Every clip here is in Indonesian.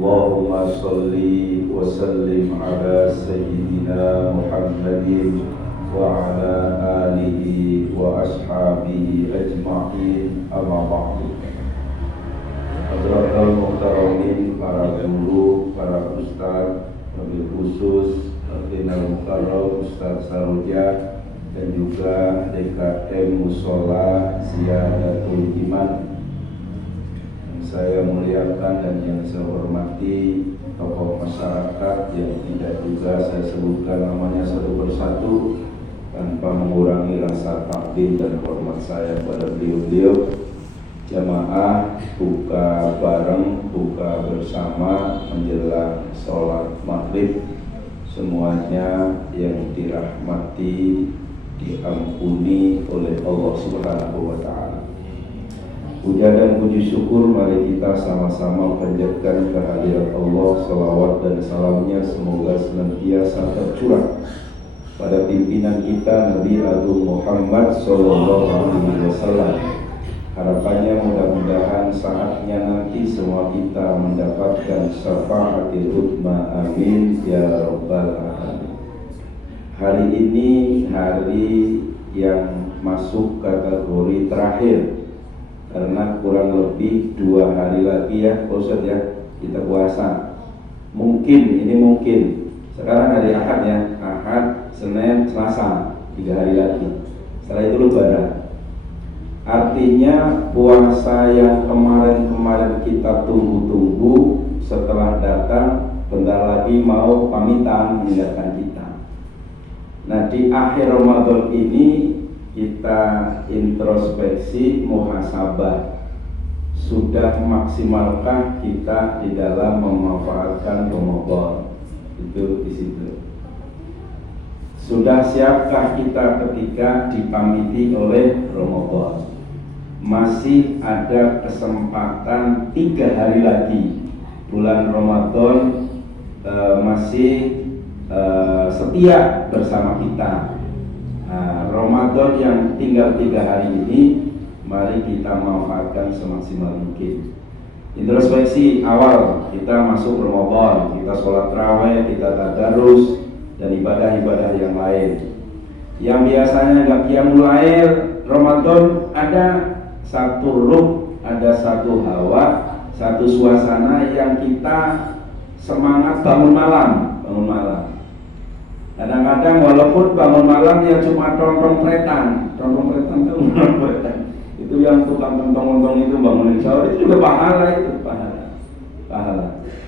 Allahumma salli wa sallim ala sayyidina Muhammadin wa ala alihi wa ashabihi ajma'in, amma ba'du. Hadratul muhtaramin, para guru, para ustaz, wabil khusus Al-Dinal Mukarram Ustaz Saruja dan juga DKM Musola Ziyadatul Iman yang saya muliakan dan yang saya hormati, tokoh masyarakat yang tidak juga saya sebutkan namanya satu persatu tanpa mengurangi rasa takdim dan hormat saya kepada beliau-beliau. Jamaah buka bareng, buka bersama menjelang sholat maghrib, semuanya yang dirahmati, diampuni oleh Allah Subhanahu wa Ta'ala. Puja dan puji syukur mari kita sama-sama panjatkan kehadirat Allah. Salawat dan salamnya semoga senantiasa tercurah pada pimpinan kita Nabi Agung Muhammad Sallallahu Alaihi Wasallam. Harapannya mudah-mudahan saatnya nanti semua kita mendapatkan syafaatil uzma, amin ya rabbal alamin. Hari ini hari yang masuk kategori terakhir, karena kurang lebih 2 hari lagi ya Ustaz ya kita puasa. Mungkin sekarang hari Ahad ya, Ahad, Senin, Selasa, 3 hari lagi. Setelah itu Lebaran. Artinya puasa yang kemarin kita tunggu-tunggu setelah datang bentar lagi mau pamitan meninggalkan kita. Nah, di akhir Ramadan ini kita introspeksi, muhasabah. Sudah maksimalkah kita di dalam memanfaatkan Ramadan? Itu di situ. Sudah siapkah kita ketika dipamiti oleh Ramadan? Masih ada kesempatan 3 hari lagi bulan Ramadan masih setia bersama kita. Ramadan yang tinggal 3 hari ini mari kita manfaatkan semaksimal mungkin. Introspeksi awal kita masuk Ramadan, kita sholat tarawih, kita tadarus dan ibadah-ibadah yang lain. Yang biasanya nggak qiyamul lail, Ramadan ada satu ruh, ada satu hawa, satu suasana yang kita semangat bangun malam. Kadang-kadang walaupun bangun malam ya cuma tongtong-pretan itu yang tukang tongtong-tongtong itu bangunin sahur itu juga pahala.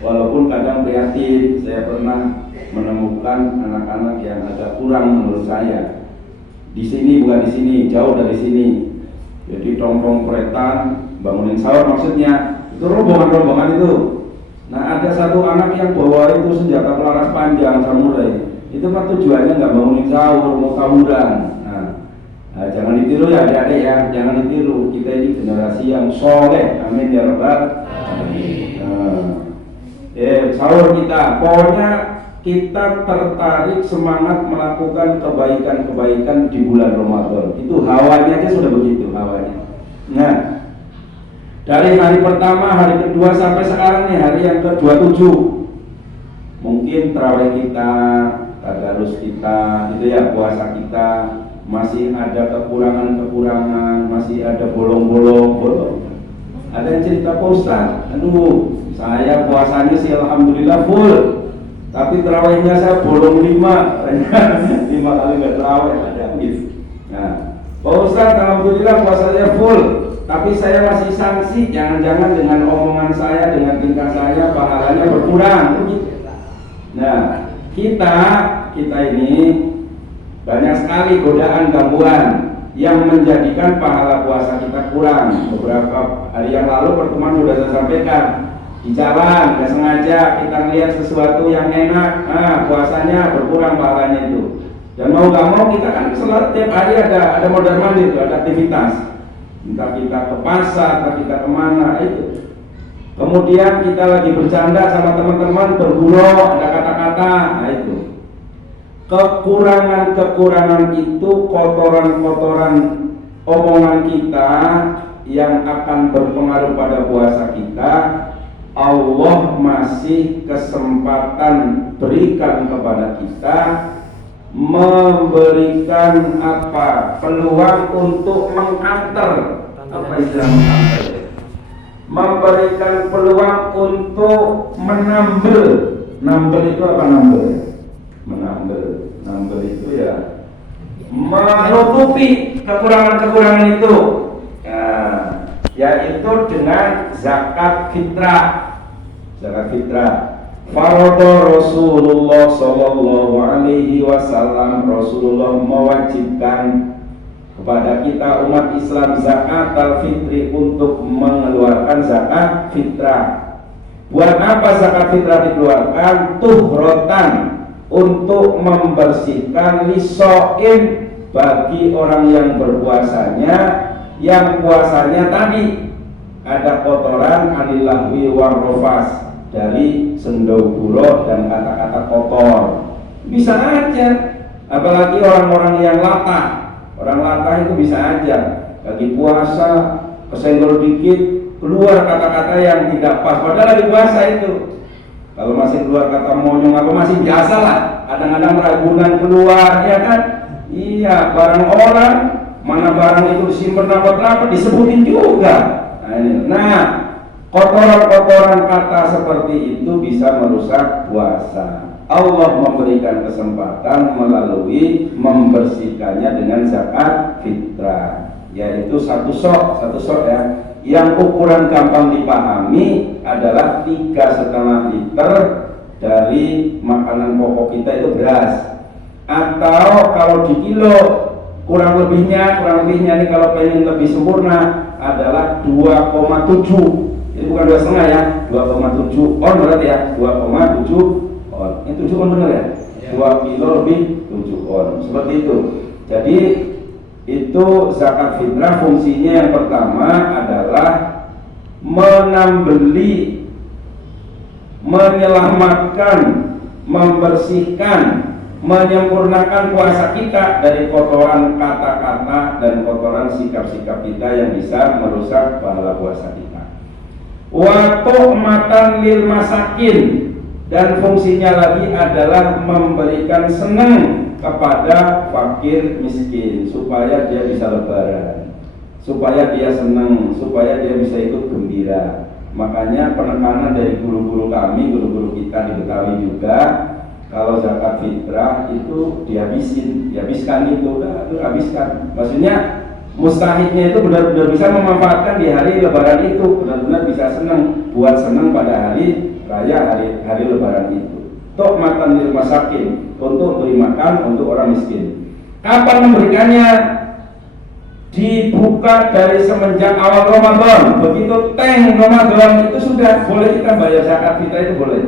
Walaupun kadang prihatin, saya pernah menemukan anak-anak yang agak kurang menurut saya. Di sini bukan di sini, jauh dari sini. Jadi tongtong-pretan bangunin sahur maksudnya itu rombongan itu. Nah, ada satu anak yang bawa itu senjata pelaras panjang samurai. Itu kan tujuannya nggak bangunin sahur, mau tawuran. Nah, jangan ditiru ya adik-adik ya, jangan ditiru. Kita ini generasi yang soleh, amin ya rabbal alamin. Sahur kita, pokoknya kita tertarik semangat melakukan kebaikan-kebaikan di bulan Ramadan. Itu hawanya aja sudah begitu hawanya. Nah, dari hari pertama, hari kedua sampai sekarang nih hari yang ke-27, mungkin tarawih kita, tadarus kita, itu ya puasa kita masih ada kekurangan, masih ada bolong-bolong. Ada yang cerita Pak Ustaz, aduh saya puasanya sih alhamdulillah full, tapi tarawihnya saya bolong 5 kali nggak tarawih ada gitu. Nah, Pak Ustaz alhamdulillah puasanya full, tapi saya masih sanksi, jangan-jangan dengan omongan saya, dengan tingkah saya pahalanya berkurang begitu. Nah, kita ini banyak sekali godaan gangguan yang menjadikan pahala puasa kita kurang. Beberapa hari yang lalu pertemuan sudah saya sampaikan, di jalan nggak sengaja kita melihat sesuatu yang enak, puasanya berkurang pahalanya itu. Dan mau nggak mau kita kan selalu tiap hari ada mondar mandir, ada aktivitas, entah kita ke pasar, entah kita kemana itu. Kemudian kita lagi bercanda sama teman-teman, bergurau, ada kata-kata, nah itu. Kekurangan-kekurangan itu kotoran-kotoran omongan kita yang akan berpengaruh pada puasa kita, Allah masih kesempatan berikan kepada kita, memberikan peluang untuk mengkanter, istilah mengkanter, memberikan peluang untuk menambel. Nambel itu apa nambel? Menambel itu ya menutupi kekurangan-kekurangan itu, yaitu dengan zakat fitrah. Faradha Rasulullah sallallahu alaihi wasallam, Rasulullah mewajibkan kepada kita umat Islam zakat al-fitri, untuk mengeluarkan zakat fitrah. Buat apa zakat fitrah dikeluarkan? Tuhrotan, untuk membersihkan lisoin, bagi orang yang berpuasanya, yang puasanya tadi ada kotoran anilahwi warrofas, dari sendau-gurau dan kata-kata kotor. Bisa aja, apalagi orang-orang yang latah. Orang latah itu bisa aja lagi puasa kesenggol dikit, keluar kata-kata yang tidak pas, padahal lagi puasa itu. Kalau masih keluar kata monyong apa masih biasa lah, kadang-kadang ragunan keluar, ya kan? Iya, barang orang, mana barang itu disimpan rapat-rapat disebutin juga. Nah, kotoran-kotoran kata seperti itu bisa merusak puasa. Allah memberikan kesempatan melalui membersihkannya dengan zakat fitrah, yaitu satu sok ya. Yang ukuran gampang dipahami adalah 3,5 liter dari makanan pokok kita itu beras. Atau kalau di kilo kurang lebihnya nih, kalau pengen lebih sempurna adalah 2,7. Jadi bukan 2,5 ya, 2,7 on berarti ya, 2,7 on. Ini 7 on benar ya? 2 kilo lebih 7 on. Seperti itu. Jadi itu zakat fitrah fungsinya yang pertama adalah menambeli, menyelamatkan, membersihkan, menyempurnakan puasa kita dari kotoran kata-kata dan kotoran sikap-sikap kita yang bisa merusak pahala puasa kita. Wa tu'matan lil masakin, dan fungsinya lagi adalah memberikan senang kepada fakir miskin, supaya dia bisa lebaran, supaya dia senang, supaya dia bisa ikut gembira. Makanya penekanan dari guru-guru kami, guru-guru kita di Betawi juga, kalau zakat fitrah itu dihabiskan itu, habiskan. Maksudnya mustahidnya itu benar-benar bisa memanfaatkan di hari lebaran itu, benar-benar bisa senang, buat senang pada hari raya, hari lebaran itu. Tok makan di rumah sakit, untuk beri makan untuk orang miskin. Kapan memberikannya? Dibuka dari semenjak awal Ramadan. Begitu Ramadan itu sudah boleh kita bayar zakat fitrah, itu boleh.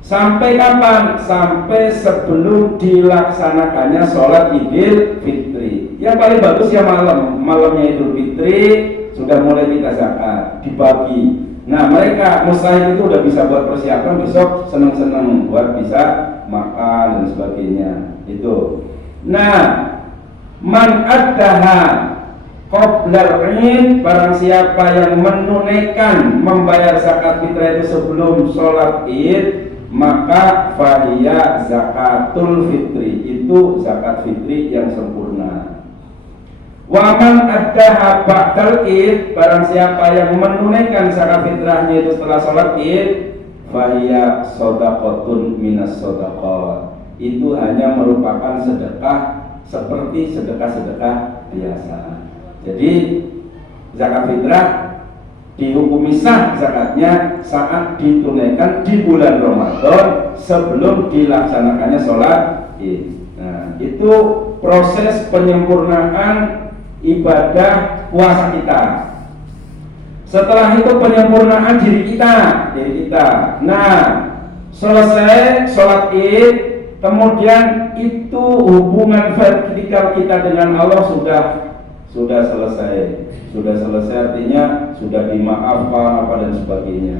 Sampai kapan? Sampai sebelum dilaksanakannya sholat Idul Fitri. Yang paling bagus ya malamnya Idul Fitri sudah mulai kita zakat, dibagi. Nah, mereka mustahil itu udah bisa buat persiapan, besok seneng-seneng buat bisa makan dan sebagainya. Itu. Nah, man addaha qoblal Id, barang siapa yang menunaikan membayar zakat fitrah itu sebelum sholat Id, maka fahiya zakatul fitri, itu zakat fitri yang sempurna. Wa man addaha ba'dal Id, barang siapa yang menunaikan zakat fitrahnya itu setelah sholat Id, fahiya shadaqatun minas shadaqat, itu hanya merupakan sedekah seperti sedekah-sedekah biasa. Jadi zakat fitrah dihukumi sah zakatnya saat ditunaikan di bulan Ramadan sebelum dilaksanakannya sholat Id. Nah, itu proses penyempurnaan ibadah puasa kita. Setelah itu penyempurnaan diri kita. Nah, selesai sholat Id, kemudian itu hubungan vertikal kita dengan Allah sudah selesai, artinya sudah dimaafkan apa dan sebagainya.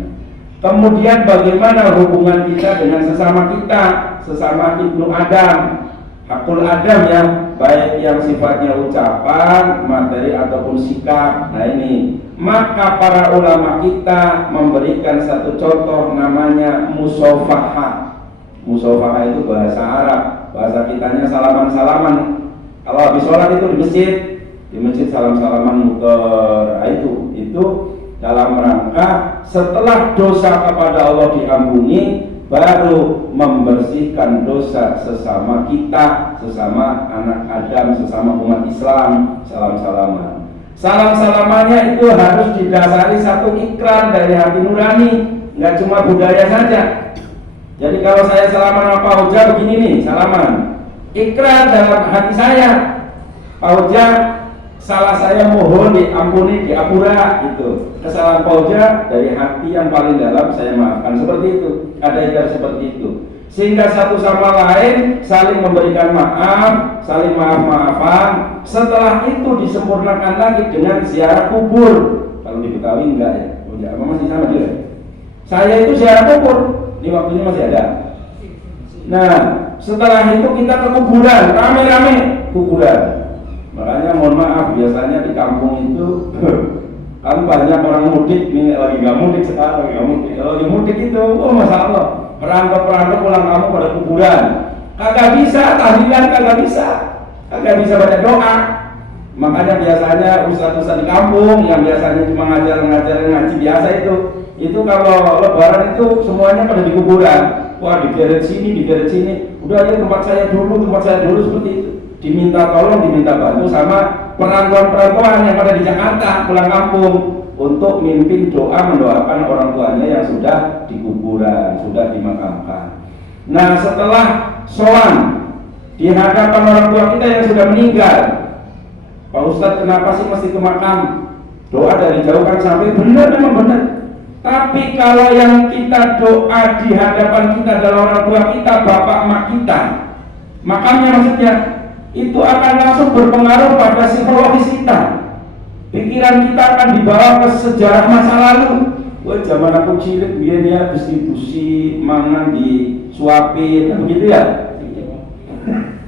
Kemudian bagaimana hubungan kita dengan sesama kita, sesama Ibnu Adam, akul adam ya, baik yang sifatnya ucapan, materi ataupun sikap. Nah ini, maka para ulama kita memberikan satu contoh namanya musofahah. Musofahah itu bahasa Arab, bahasa kitanya salaman-salaman. Kalau habis sholat itu di masjid salam-salaman muter. Nah, itu dalam rangka setelah dosa kepada Allah diampuni, baru membersihkan dosa sesama kita, sesama anak Adam, sesama umat Islam. Salam-salaman. Salam-salamannya itu harus didasari satu ikrar dari hati nurani, nggak cuma budaya saja. Jadi kalau saya salaman sama Pak Hoja begini nih, salaman. Ikrar dalam hati saya, Pak Hoja, salah saya mohon diampuni, diapura gitu. Kesalahan Pak Hoja dari hati yang paling dalam saya maafkan. Seperti itu, ada ikrar seperti itu. Sehingga satu sama lain saling memberikan maaf, saling maaf-maafan. Setelah itu disempurnakan lagi dengan ziarah kubur. Kalau di Betawi enggak ya? Oh ya, apa masih sama juga? Saya itu ziarah kubur. Ini waktunya masih ada. Nah, setelah itu kita ke kuburan, rame-rame kuburan. Makanya mohon maaf, biasanya di kampung itu kan banyak orang mudik, nih lagi nggak mudik sekarang, lagi nggak mudik. Kalau lagi mudik itu, oh masalah, perantau-perantau pulang kampung pada kuburan. Kagak bisa tahlilan, kagak bisa baca doa. Makanya biasanya ustaz-ustaz di kampung yang biasanya cuma ngaji biasa itu kalau lebaran itu semuanya pada di kuburan. Wah, digeret sini, udah ya tempat saya dulu seperti itu. Diminta tolong, diminta bantu sama perantauan-perantauan yang ada di Jakarta pulang kampung untuk mimpin doa mendoakan orang tuanya yang sudah di kuburan, sudah dimakamkan. Nah, setelah sowan di hadapan orang tua kita yang sudah meninggal, Pak Ustadz kenapa sih mesti ke makam? Doa dari jauh kan sampai, benar memang benar. Tapi kalau yang kita doa di hadapan kita adalah orang tua kita, bapak emak kita, makamnya maksudnya, itu akan langsung berpengaruh pada psikologis kita. Pikiran kita akan dibawa ke sejarah masa lalu. Wah, zaman aku cilik biar ya distribusi mangan disuapin, begitu ya,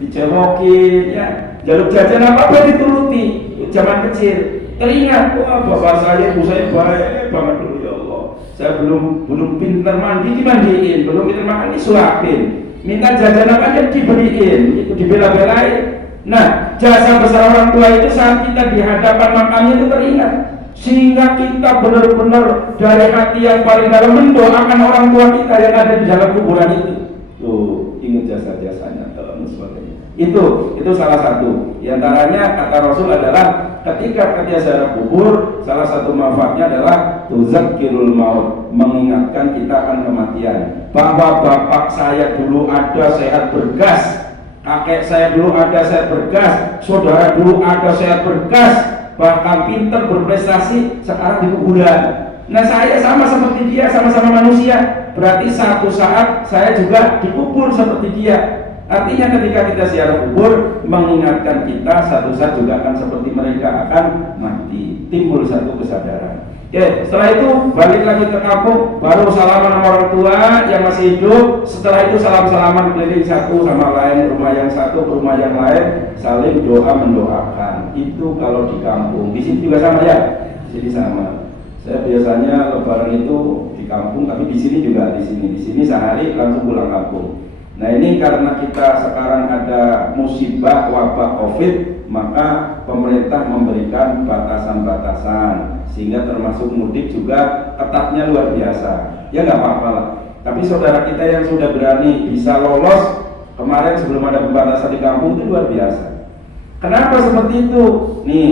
dicemokin ya, jaluk jajan apa dituruti. Zaman kecil teringat, wah bapak saya, ibu saya baik banget dulu ya Allah. Saya belum pintar mandi dimandiin, belum pintar makan disuapin, minta jajan apa dibeliin, itu dibela-belain. Nah, jasa besar orang tua itu saat kita di hadapan makamnya itu teringat, sehingga kita benar-benar dari hati yang paling dalam mendoakan orang tua kita yang ada di dalam kuburan itu. Tuh, ingat jasa-jasanya dan sebagainya. Itu salah satu. Di antaranya kata Rasul adalah ketika kita ziarah kubur, salah satu manfaatnya adalah tuzakkirul maut, mengingatkan kita akan kematian. Bahwa bapak saya dulu ada sehat bergas, kakek saya dulu ada sehat bergas, saudara dulu ada sehat bergas, bahkan pintar berprestasi, sekarang di kuburan. Nah, saya sama seperti dia, sama-sama manusia. Berarti satu saat saya juga dikubur seperti dia. Artinya ketika kita ziarah kubur, mengingatkan kita satu saat juga akan seperti mereka akan mati. Timbul satu kesadaran. Oke, setelah itu balik lagi ke kampung, baru salaman sama orang tua yang masih hidup. Setelah itu salam-salaman keliling satu sama lain, rumah yang satu ke rumah yang lain, saling doa mendoakan. Itu kalau di kampung. Di sini juga sama ya? Di sini sama. Saya biasanya lebaran itu di kampung, tapi di sini juga di sini sehari langsung pulang kampung. Nah, ini karena kita sekarang ada musibah wabah Covid, maka pemerintah memberikan batasan-batasan sehingga termasuk mudik juga ketatnya luar biasa. Ya nggak apa-apa lah. Tapi saudara kita yang sudah berani bisa lolos kemarin sebelum ada pembatasan di kampung itu luar biasa. Kenapa seperti itu? Nih,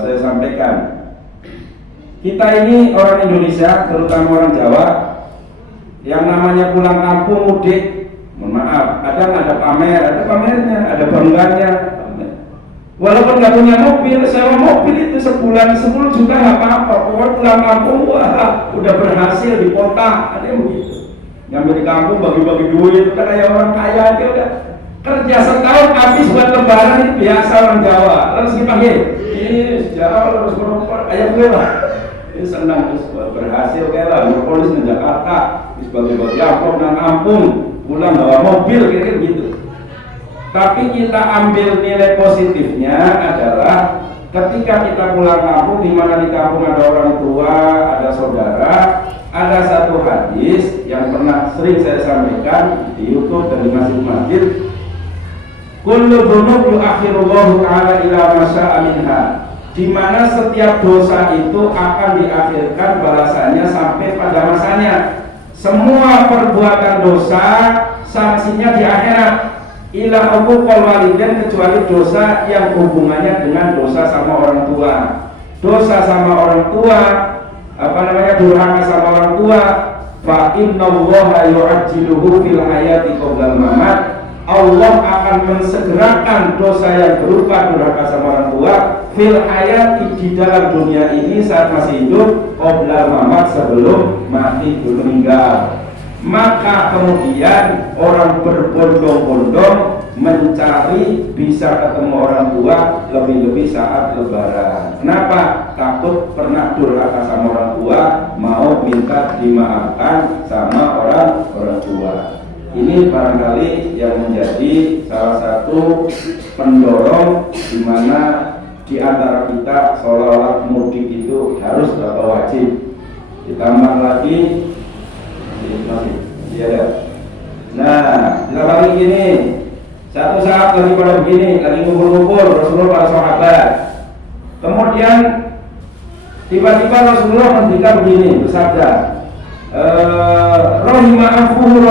saya sampaikan. Kita ini orang Indonesia, terutama orang Jawa, yang namanya pulang kampung mudik, mohon maaf, kadang ada pamernya, ada bangganya. Walaupun nggak punya mobil, sewa mobil itu sebulan 10 juta nggak apa-apa. Pokoknya pulang kampung, wah, udah berhasil di kota, ada yang begitu. Nyampe di kampung bagi-bagi duit, kan kayak orang kaya aja udah. Kerja setahun habis buat lebaran itu biasa orang Jawa. Lalu dipanggil, Jawa harus merokok, kayak gue lah. Ini senang terus berhasil kayak lah, polis di Jakarta, sebagai bagi amplop nang kampung, pulang bawa mobil kayak gitu. Tapi kita ambil nilai positifnya adalah ketika kita pulang kampung, di mana di kampung ada orang tua, ada saudara, ada satu hadis yang pernah sering saya sampaikan di YouTube dan di masjid-masjid. Kullu dzunub yu'akhirullahu ta'ala ila ma syaa minha. Di mana setiap dosa itu akan diakhirkan balasannya sampai pada masanya. Semua perbuatan dosa sanksinya di akhirat. Ila uququl walidain, kecuali dosa yang hubungannya dengan dosa sama orang tua. Dosa sama orang tua, durhaka sama orang tua, fa innallaha yu'ajjiluhu fil hayati qabla al-mamat. Allah akan mensegerakan dosa yang berupa durhaka sama orang tua fil hayati, di dalam dunia ini saat masih hidup, qabla al-mamat, sebelum mati meninggal. Maka kemudian orang berbondong-bondong mencari bisa ketemu orang tua, lebih-lebih saat lebaran. Kenapa? Takut pernah durhaka sama orang tua, mau minta dimaafkan sama orang tua. Ini barangkali yang menjadi salah satu pendorong di mana di antara kita seolah-olah mudik itu harus atau wajib. Ditambah lagi nah, kita lagi gini, satu saat lagi pada begini, lagi ngumpul-ngumpul Rasulullah para sahabat. Kemudian tiba-tiba Rasulullah menghentikan begini, bersabda, rohima'afuhu.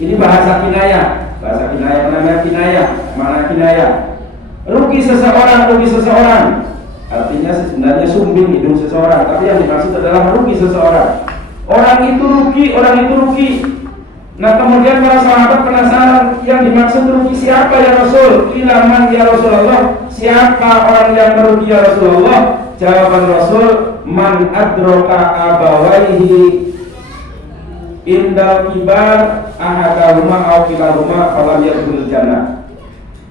Ini bahasa kinayah, namanya kinayah, mana kinayah. Rugi seseorang. Artinya sebenarnya sumbing hidung seseorang, tapi yang dimaksud adalah rugi seseorang. Orang itu rugi. Nah, kemudian para sahabat penasaran, yang dimaksud rugi siapa ya Rasul? Ilaman ya Rasulullah, siapa orang yang merugi ya Rasulullah? Jawaban Rasul, man adroka abawaihi indal kibar ahadahuma aw kilahuma falam yadkhulul jannah.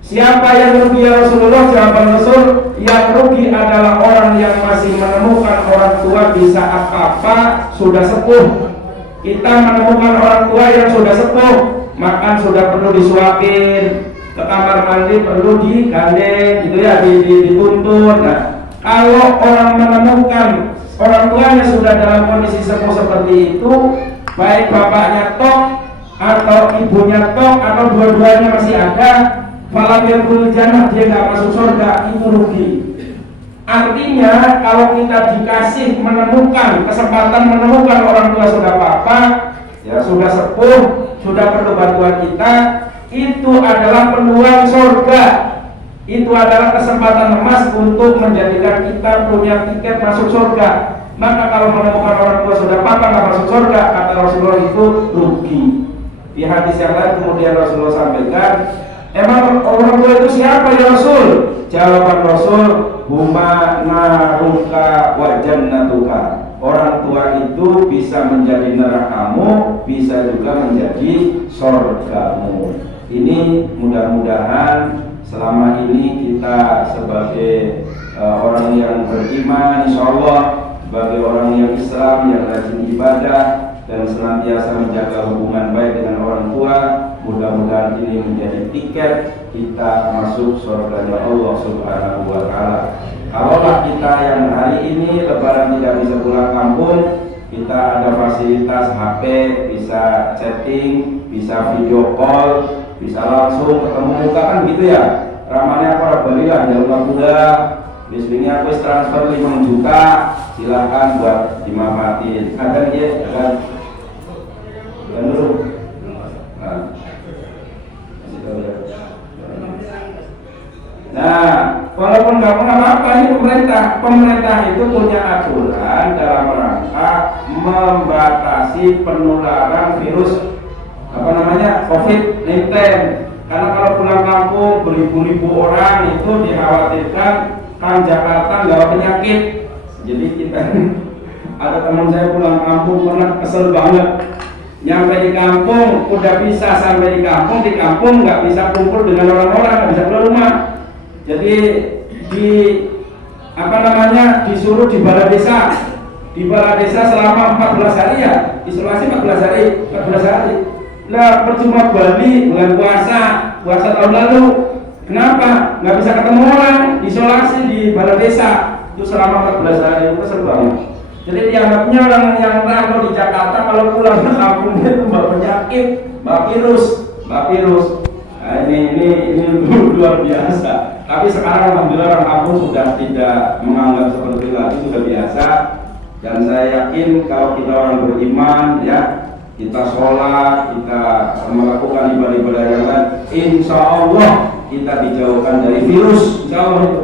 Siapa yang rugi ya Rasulullah? Jawaban Rasul, yang rugi adalah orang yang masih menemukan orang tua di saat apa sudah sepuh. Kita menemukan orang tua yang sudah sepuh, makan sudah perlu disuapin, ke kamar mandi perlu digandeng, gitu ya, dituntun. Nah, kalau orang menemukan orang tuanya sudah dalam kondisi sepuh seperti itu, baik bapaknya tok atau ibunya tok atau dua-duanya masih ada, falam yadkhulul jannah, dia nggak masuk surga, itu rugi. Artinya kalau kita dikasih kesempatan menemukan orang tua sudah papa, ya sudah sepuh, sudah perlu bantuan kita, itu adalah peluang surga. Itu adalah kesempatan emas untuk menjadikan kita punya tiket masuk surga. Maka kalau menemukan orang tua sudah papa nggak masuk surga, kata Rasulullah, itu rugi. Di hadis yang lain kemudian Rasulullah sampaikan, emang orang tua itu siapa ya Rasul? Jawaban Rasul, huma naruka wa jannatuka. Orang tua itu bisa menjadi nerakamu, bisa juga menjadi surgamu. Ini mudah-mudahan selama ini kita sebagai orang yang beriman, insya Allah sebagai orang yang Islam yang rajin ibadah dan senantiasa menjaga hubungan baik dengan orang tua, mudah-mudahan ini menjadi tiket kita masuk surganya Allah Subhanahu wa Ta'ala. Kalaulah kita yang hari ini lebaran tidak bisa pulang kampung, kita ada fasilitas HP, bisa chatting, bisa video call, bisa langsung ketemu muka, kan gitu ya. Ramanya apa berilah jalur kuda, bisnisnya aku transfer 5 juta, silahkan buat dimanfaatin. Ada ya, kan? Dan dulu. Nah, walaupun nggak apa-apa, ini pemerintah itu punya aturan dalam rangka membatasi penularan virus COVID-19. Karena kalau pulang kampung beribu-ribu orang itu dikhawatirkan kan Jakarta nggak penyakit. Jadi kita ada teman saya pulang kampung pernah kesel banget. Nyampe di kampung udah bisa sampai di kampung nggak bisa kumpul dengan orang-orang, nggak bisa keluar rumah. Jadi disuruh di balai desa selama 14 hari ya, isolasi 14 hari. Lah percuma Bali bulan puasa tahun lalu. Kenapa? Nggak bisa ketemu orang, isolasi di balai desa itu selama 14 hari, itu seru banget. Jadi dianggapnya orang yang rantau di Jakarta kalau pulang ke kampungnya itu bawa penyakit, bawa virus. Nah, ini luar biasa. Tapi sekarang alhamdulillah orang kampung sudah tidak menganggap seperti itu lagi, sudah biasa. Dan saya yakin kalau kita orang beriman, ya, kita sholat, kita melakukan ibadah-ibadah yang lain, insya Allah kita dijauhkan dari virus. Insya Allah itu.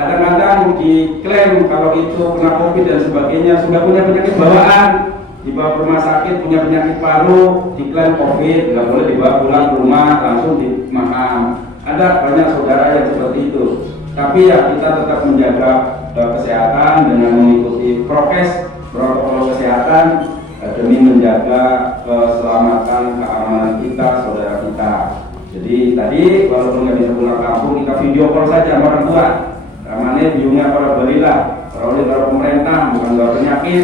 Kadang-kadang diklaim kalau itu kena COVID dan sebagainya, sudah punya penyakit bawaan, dibawa ke rumah sakit, punya penyakit paru, diklaim COVID, nggak boleh dibawa pulang ke rumah, langsung dimakan. Ada banyak saudara yang seperti itu. Tapi ya kita tetap menjaga kesehatan dengan mengikuti protokol kesehatan demi menjaga keselamatan, keamanan kita, saudara kita. Jadi tadi walaupun nggak bisa pulang kampung, kita video call saja sama orang tua. Namanya biungnya para berilah, para pemerintah, bukan bawa penyakit.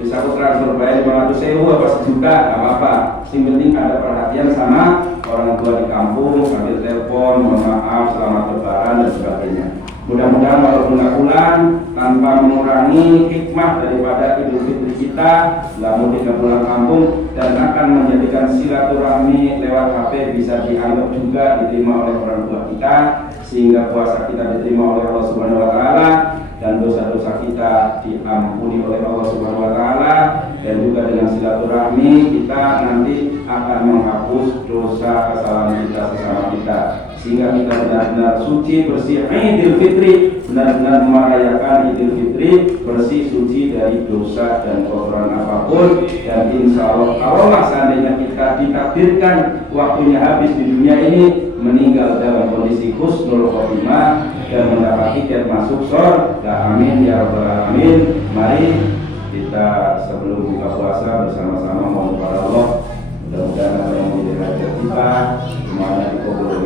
Bisa aku transfer bayar 500.000 apa sejuta, nggak apa-apa. Yang penting ada perhatian sama orang tua di kampung, sambil telepon, mohon maaf, selamat lebaran dan sebagainya. Mudah-mudahan walaupun nggak pulang, tanpa mengurangi hikmah daripada Idul Fitri kita, nggak mudik ke pulang kampung, dan akan menjadikan silaturahmi lewat HP bisa dianggap juga diterima oleh orang tua kita, sehingga puasa kita diterima oleh Allah Subhanahu Wa Taala dan dosa-dosa kita diampuni oleh Allah Subhanahu Wa Taala, dan juga dengan silaturahmi kita nanti akan menghapus dosa kesalahan kita sesama kita, sehingga kita benar-benar suci bersih Idul Fitri, benar-benar merayakan Idul Fitri bersih suci dari dosa dan kotoran apapun. Dan insya Allah kalau seandainya kita ditakdirkan waktunya habis di dunia ini, meninggal dalam kondisi husnul khotimah dan mendapat tiket masuk surga, amin ya rabbal alamin. Mari kita sebelum buka puasa bersama-sama mohon kepada Allah, mudah-mudahan apa yang menjadi hajat kita semuanya dikabulkan